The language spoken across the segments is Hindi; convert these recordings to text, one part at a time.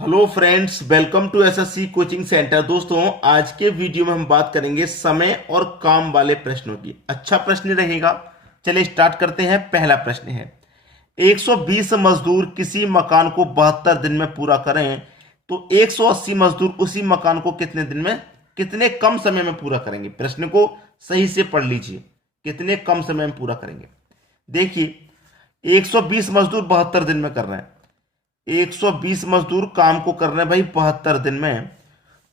Hello friends, welcome to SSC coaching centre. दोस्तों, आज के वीडियो में हम बात करेंगे समय और काम वाले प्रश्नों की। अच्छा प्रश्न रहेगा। चलिए स्टार्ट करते हैं। पहला प्रश्न है, 120 मजदूर किसी मकान को 72 दिन में पूरा करें तो 180 मजदूर उसी मकान को कितने दिन में, कितने कम समय में पूरा करेंगे। प्रश्न को सही से पढ़ लीजिए, कितने कम समय में पूरा करेंगे। देखिए, 120 मजदूर 72 दिन में कर रहे हैं। 120 मजदूर काम को कर रहे हैं भाई 72 दिन में।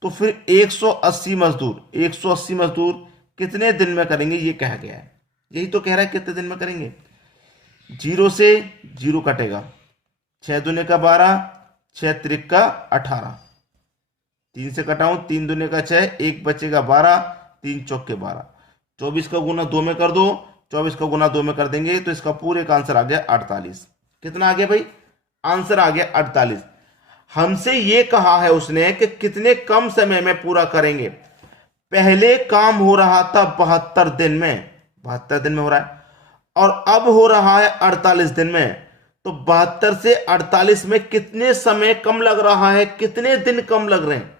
तो फिर 180 मजदूर कितने दिन में करेंगे, ये कहा गया है। यही तो कह रहा है कितने दिन में करेंगे। जीरो से जीरो कटेगा, 6 दूने का 12, 6 त्रिक का 18, 3 से कटाऊं 3 दूने का 6, एक बचेगा 12, 3 चौके 12, 24 का गुना 2 में कर दो, 24 का गुना 2 में कर देंगे तो इसका पूरे का आंसर आ गया 48। कितना आ गया भाई, आंसर आ गया 48। हमसे ये कहा है उसने कि कितने कम समय में पूरा करेंगे। पहले काम हो रहा था 72 दिन में, 72 दिन में हो रहा है, और अब हो रहा है 48 दिन में। तो 72 से 48 में कितने समय कम लग रहा है, कितने दिन कम लग रहे हैं,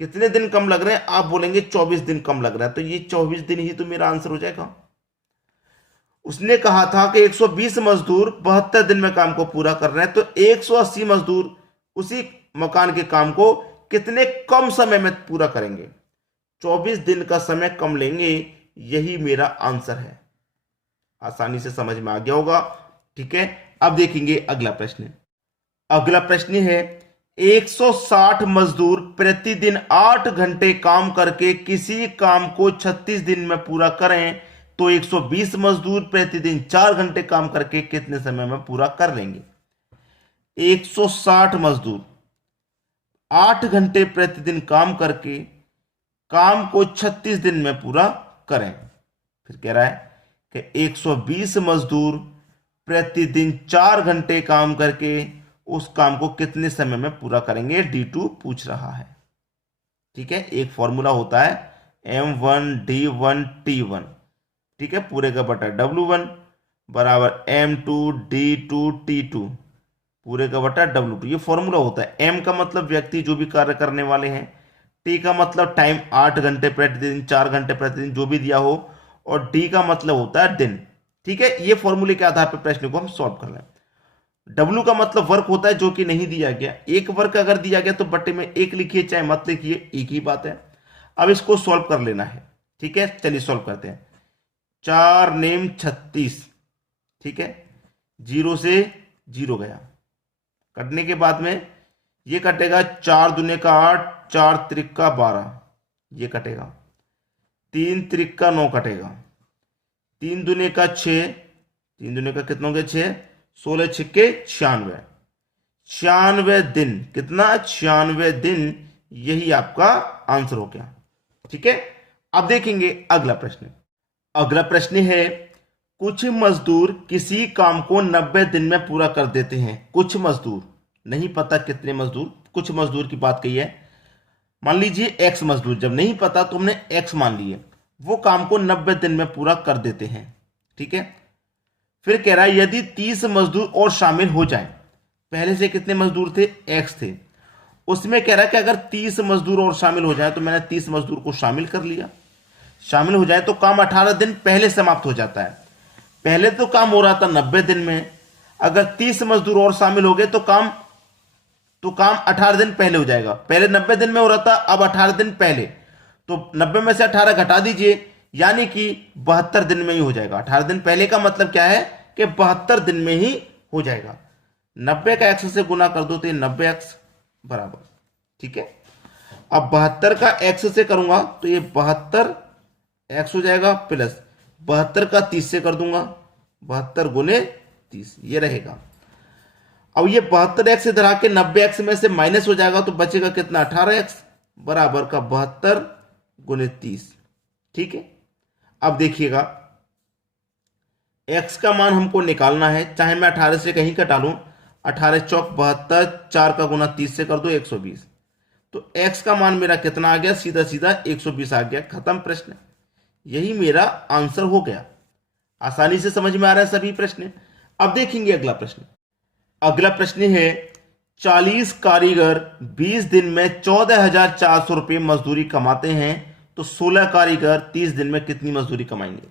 कितने दिन कम लग रहे हैं। आप बोलेंगे 24 दिन कम लग रहा है, तो ये 24 दिन ही तो मेरा आंसर हो जाएगा। उसने कहा था कि 120 मजदूर 72 दिन में काम को पूरा कर रहे हैं, तो 180 मजदूर उसी मकान के काम को कितने कम समय में पूरा करेंगे। 24 दिन का समय कम लेंगे, यही मेरा आंसर है। आसानी से समझ में आ गया होगा। ठीक है, अब देखेंगे अगला प्रश्न। अगला प्रश्न है, 160 मजदूर प्रतिदिन 8 घंटे काम करके किसी काम को 36 दिन में पूरा करें तो 120 मजदूर प्रतिदिन 4 घंटे काम करके कितने समय में पूरा कर लेंगे। 160 मजदूर 8 घंटे प्रतिदिन काम करके काम को 36 दिन में पूरा करें। फिर कह रहा है कि 120 मजदूर प्रतिदिन 4 घंटे काम करके उस काम को कितने समय में पूरा करेंगे। D2 पूछ रहा है। ठीक है, एक फॉर्मूला होता है M1 D1 T1। ठीक है, पूरे का बटा W1 बराबर M2 D2 T2 पूरे का बटा W2। ये फॉर्मूला होता है। M का मतलब व्यक्ति जो भी कार्य करने वाले हैं, T का मतलब टाइम 8 घंटे प्रतिदिन, 4 घंटे प्रतिदिन जो भी दिया हो, और D का मतलब होता है दिन। ठीक है, ये फॉर्मूले के आधार पर प्रश्न को हम सॉल्व कर रहे हैं। W का मतलब वर्क होता है जो कि नहीं दिया गया। एक वर्क अगर दिया गया तो बटे में एक लिखिए चाहे मत लिखिए, एक ही बात है। अब इसको सॉल्व कर लेना है। ठीक है, चलिए सॉल्व करते हैं। 4 नेम 36। ठीक है, जीरो से जीरो गया, कटने के बाद में ये कटेगा 4 दूने का 8, 4 त्रिक का 12, ये कटेगा। 3 त्रिक का 9 कटेगा, 3 दूने का 6, 3 दूने का कितना हो गया 6, 16 छिक्के 96, 96 दिन। कितना, 96 दिन। यही आपका आंसर हो गया। ठीक है, अब देखेंगे अगला प्रश्न। अगला प्रश्न है, कुछ मजदूर किसी काम को 90 दिन में पूरा कर देते हैं। कुछ मजदूर, नहीं पता कितने मजदूर, कुछ मजदूर की बात कही है। मान लीजिए एक्स मजदूर, जब नहीं पता तो हमने एक्स मान लिए, वो काम को 90 दिन में पूरा कर देते हैं। ठीक है, फिर कह रहा है यदि 30 मजदूर और शामिल हो जाएं। पहले से कितने मजदूर थे, एक्स थे। उसमें कह रहा है कि अगर 30 मजदूर और शामिल हो जाए, तो मैंने 30 मजदूर को शामिल कर लिया। शामिल हो जाए तो काम 18 दिन पहले समाप्त हो जाता है। पहले तो काम हो रहा था 90 दिन में, अगर 30 मजदूर और शामिल हो गए तो काम 18 दिन पहले हो जाएगा। पहले 90 दिन में हो रहा था, अब 18 दिन पहले, तो 90 में से 18 घटा दीजिए, यानी कि 72 दिन में ही हो जाएगा। 18 दिन पहले का मतलब क्या है कि 72 दिन में ही हो जाएगा। 90 का एक्स से गुना कर दो तो ये 90x बराबर। ठीक है, अब 72 का एक्स से करूंगा तो ये 72x हो जाएगा, प्लस 72 का 30 से कर दूंगा, 72 गुने 30 ये रहेगा। अब ये 72x इधर आके 90x में से माइनस हो जाएगा, तो बचेगा कितना, 18x बराबर का 72 गुने 30। ठीक है, अब देखिएगा x का मान हमको निकालना है, चाहे मैं 18 से कहीं कटा लूं। 18 चौक 72, 4 का गुना 30 से कर दो 120, तो x का मान मेरा कितना आ गया, सीधा सीधा 120 आ गया। खत्म प्रश्न, यही मेरा आंसर हो गया। आसानी से समझ में आ रहा है सभी प्रश्न। अब देखेंगे अगला प्रश्न। अगला प्रश्न है, 40 कारीगर 20 दिन में 14,400 रुपये मजदूरी कमाते हैं, तो 16 कारीगर 30 दिन में कितनी मजदूरी कमाएंगे?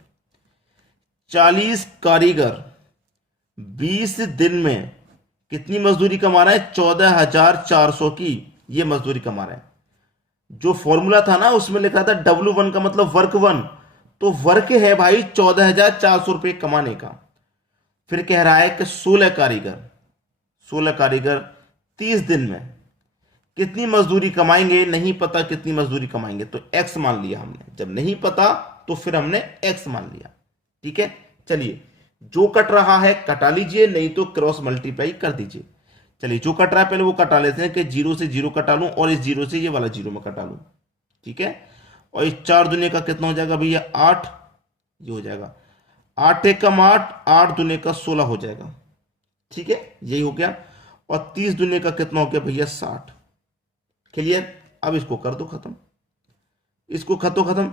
40 कारीगर 20 दिन में कितनी मजदूरी कमा रहा है? 14,400 की ये मजदूरी कमा रहा है। जो फॉर्मूला था ना उसमें लिखा था W1 का मतलब वर्क वन, तो वर्क है भाई 14,400 रुपये कमाने का। फिर कह रहा है कि 16 कारीगर 30 दिन में कितनी मजदूरी कमाएंगे? नहीं पता कितनी मजदूरी कमाएंगे, तो एक्स मान लिया हमने। जब नहीं पता तो फिर हमने एक्स मान लिया। ठीक है, चलिए जो कट रहा है कटा लीजिए, नहीं तो क्रॉस मल्टीप्लाई कर दीजिए। चलिए जो कट रहा है पहले वो कटा लेते हैं कि 0 से 0 कटा लूं और इस 0 से ये वाला 0 में कटा लूं। ठीक है, और इस 4 दूने का कितना हो जाएगा भैया? 8। ये हो जाएगा 8 एकम 8, 8 दूने का 16 हो जाएगा। ठीक है, यही हो गया। और 30 दूने का कितना हो गया भैया? 60। क्लियर? अब इसको कर दो खत्म, इसको खत्म।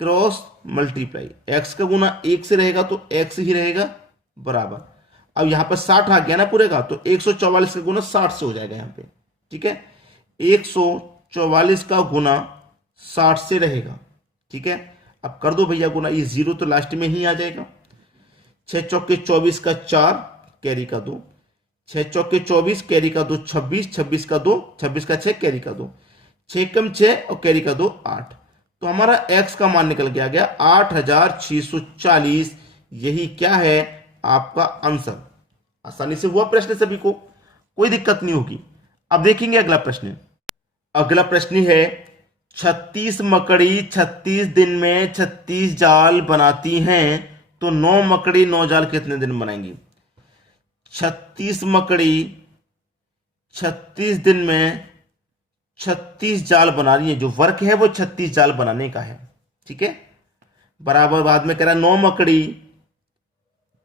क्रॉस मल्टीप्लाई, एक्स का गुना 1 से रहेगा तो एक्स ही रहेगा बराबर। अब यहां पर 60 आ गया ना पूरे का, तो 144 का गुना 60 से हो जाएगा यहां पे। ठीक है, 144 का गुना 60 से रहेगा। ठीक है, अब कर दो भैया गुना, ये 0 तो लास्ट में ही आ जाएगा। 6 चौके 24 का 4 कैरी का 2, 6 चौके 24 कैरी का 2 26, 26 का 2, 26 का 6 कैरी का 2, 6 कम 6 और कैरी का 2 8। तो हमारा x का मान निकल के आ गया 8,640। यही क्या है? आपका आंसर। आसानी से हुआ प्रश्न, सभी को कोई दिक्कत नहीं होगी। अब देखेंगे अगला प्रश्न। अगला प्रश्न है 36 मकड़ी 36 दिन में 36 जाल बनाती हैं, तो 9 मकड़ी 9 जाल कितने दिन बनाएंगी? 36 मकड़ी 36 दिन में 36 जाल बना रही है। जो वर्क है वो 36 जाल बनाने का है। ठीक है, बराबर बाद में कह रहा है 9 मकड़ी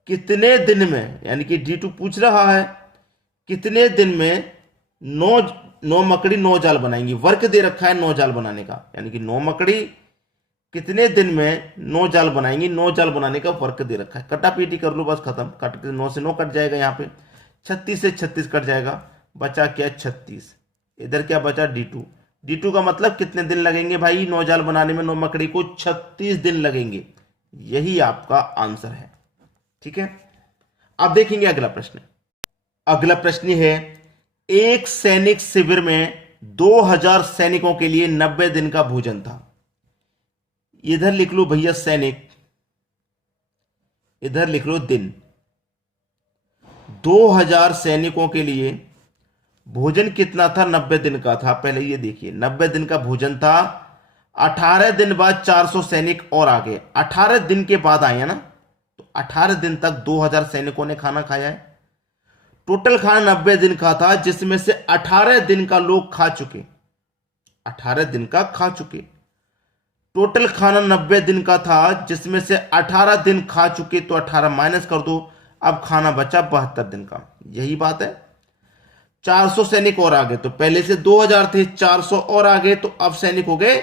कितने दिन में, यानी कि D2 पूछ रहा है कितने दिन में 9 मकड़ी 9 जाल बनाएंगी। वर्क दे रखा है 9 जाल बनाने का, यानी कि 9 मकड़ी कितने दिन में 9 जाल बनाएंगी। 9 जाल बनाने का वर्क दे रखा है। कटा पीटी कर लो बस खत्म। कट के 9 से 9 कट जाएगा, यहाँ पे 36 से 36 कट जाएगा, बचा क्या? 36। इधर क्या बचा? D2 का मतलब कितने दिन लगेंगे भाई 9 जाल बनाने में? 9 मकड़ी को 36 दिन लगेंगे। यही आपका आंसर है। ठीक है, अब देखेंगे अगला प्रश्न। अगला प्रश्न है एक सैनिक शिविर में 2000 सैनिकों के लिए 90 दिन का भोजन था। इधर लिख लो भैया सैनिक, इधर लिख लो दिन। 2000 सैनिकों के लिए भोजन कितना था? 90 दिन का था। पहले ये देखिए 90 दिन का भोजन था। 18 दिन बाद 400 सैनिक और आ गए। 18 दिन के बाद आए हैं ना, तो 18 दिन तक 2000 सैनिकों ने खाना खाया है। टोटल खाना 90 दिन का था, जिसमें से 18 दिन का लोग खा चुके। 18 दिन का खा चुके। टोटल खाना 90 दिन का था, जिसमें से 18 दिन खा चुके, तो 18 माइनस कर दो। अब खाना बचा 72 दिन का। यही बात है। 400 सैनिक और आ गए, तो पहले से 2000 थे, 400 और आ गए, तो अब सैनिक हो गए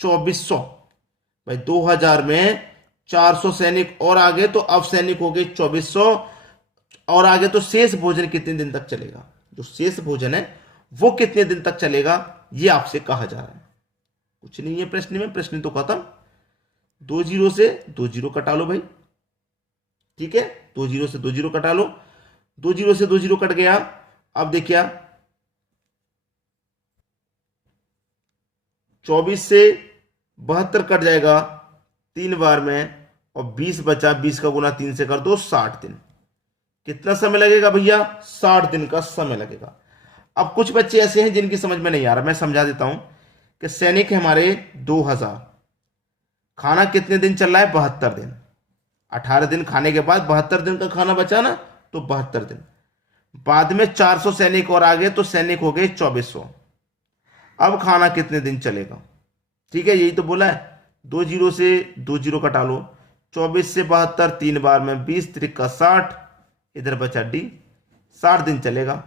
2400। भाई 2000 में 400 सैनिक और आ गए, तो अब सैनिक हो गए 2400 और आगे। तो शेष भोजन कितने दिन तक चलेगा? जो शेष भोजन है वो कितने दिन तक चलेगा, ये आपसे कहा जा रहा है। कुछ नहीं है प्रश्न में, प्रश्न तो खत्म। 2 0 से 2 0 कटा लो भाई। ठीक है, 2 0 से 2 0 कटा लो। 2 0 से 2 0 कट गया। अब देखिए 24 से 72 कट जाएगा 3 बार में, और 20 बचा। 20 का गुना 3 से कर दो, 60 दिन। कितना समय लगेगा भैया? 60 दिन का समय लगेगा। अब कुछ बच्चे ऐसे हैं जिनकी समझ में नहीं आ रहा, मैं समझा देता हूं कि सैनिक है हमारे 2000, खाना कितने दिन चल रहा है? 72 दिन। 18 दिन खाने के बाद 72 दिन का खाना बचा ना, तो 72 दिन। बाद में 400 सैनिक और आ गए, तो सैनिक हो गए 2400। अब खाना कितने दिन चलेगा? ठीक है, यही तो बोला है। 2 0 से 2 0 कटा लो। 24 से 72 3 बार में, 20 त्रिका 60, इधर बचा D। 60 दिन चलेगा।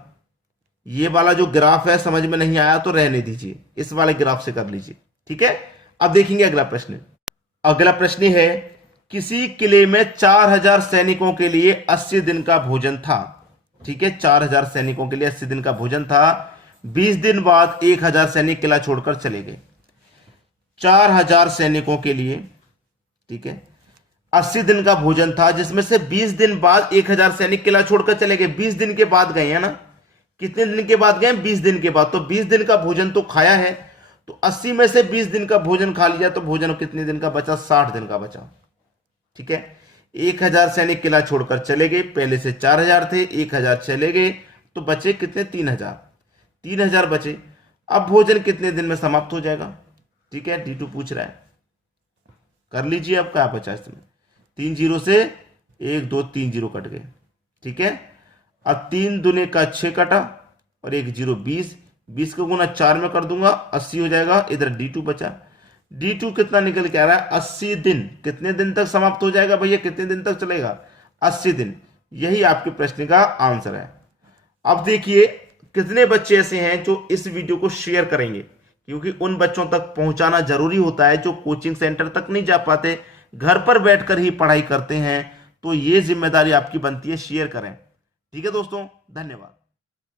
ये वाला जो ग्राफ है समझ में नहीं आया तो रहने दीजिए, इस वाले ग्राफ से कर लीजिए। ठीक है, अब देखेंगे अगला प्रश्न। अगला प्रश्न है किसी किले में 4000 सैनिकों के लिए 80 दिन का भोजन था। ठीक है, 4000 सैनिकों के लिए 80 दिन का भोजन था। 20 दिन बाद 1000 सैनिक किला छोड़कर चले गए। 4000 सैनिकों के लिए, ठीक है, 80 दिन का भोजन था, जिसमें से 20 दिन बाद 1000 सैनिक किला छोड़कर चले गए। 20 दिन के बाद गए हैं ना, कितने दिन के बाद गए? 20 दिन के बाद। तो 20 दिन का भोजन तो खाया है, तो 80 में से 20 दिन का भोजन खा लिया, तो भोजन कितने दिन का बचा? 60 दिन का बचा। ठीक है, 1000 सैनिक किला छोड़कर चले गए, पहले से 4000 थे, 1000 चले गए, तो बचे कितने? 3000। 3000 बचे। अब भोजन कितने दिन में समाप्त हो जाएगा? ठीक है, D2 पूछ रहा है, कर लीजिए। अब क्या बचा इसमें? 3 जीरो से 1 2 3 जीरो कट गए। ठीक है, अब 3 दूने का 6 कटा और 1 जीरो 20। 20 को गुना 4 में कर दूंगा, 80 हो जाएगा। इधर D2 बचा। D2 कितना निकल के आ रहा है? 80 दिन। कितने दिन तक समाप्त हो जाएगा भैया? कितने दिन तक चलेगा? 80 दिन। यही आपके प्रश्न का आंसर है। अब देखिए कितने बच्चे ऐसे हैं जो इस वीडियो को शेयर करेंगे, क्योंकि उन बच्चों तक पहुंचाना जरूरी होता है जो कोचिंग सेंटर तक नहीं जा पाते, घर पर बैठकर ही पढ़ाई करते हैं। तो ये जिम्मेदारी आपकी बनती है, शेयर करें। ठीक है दोस्तों, धन्यवाद।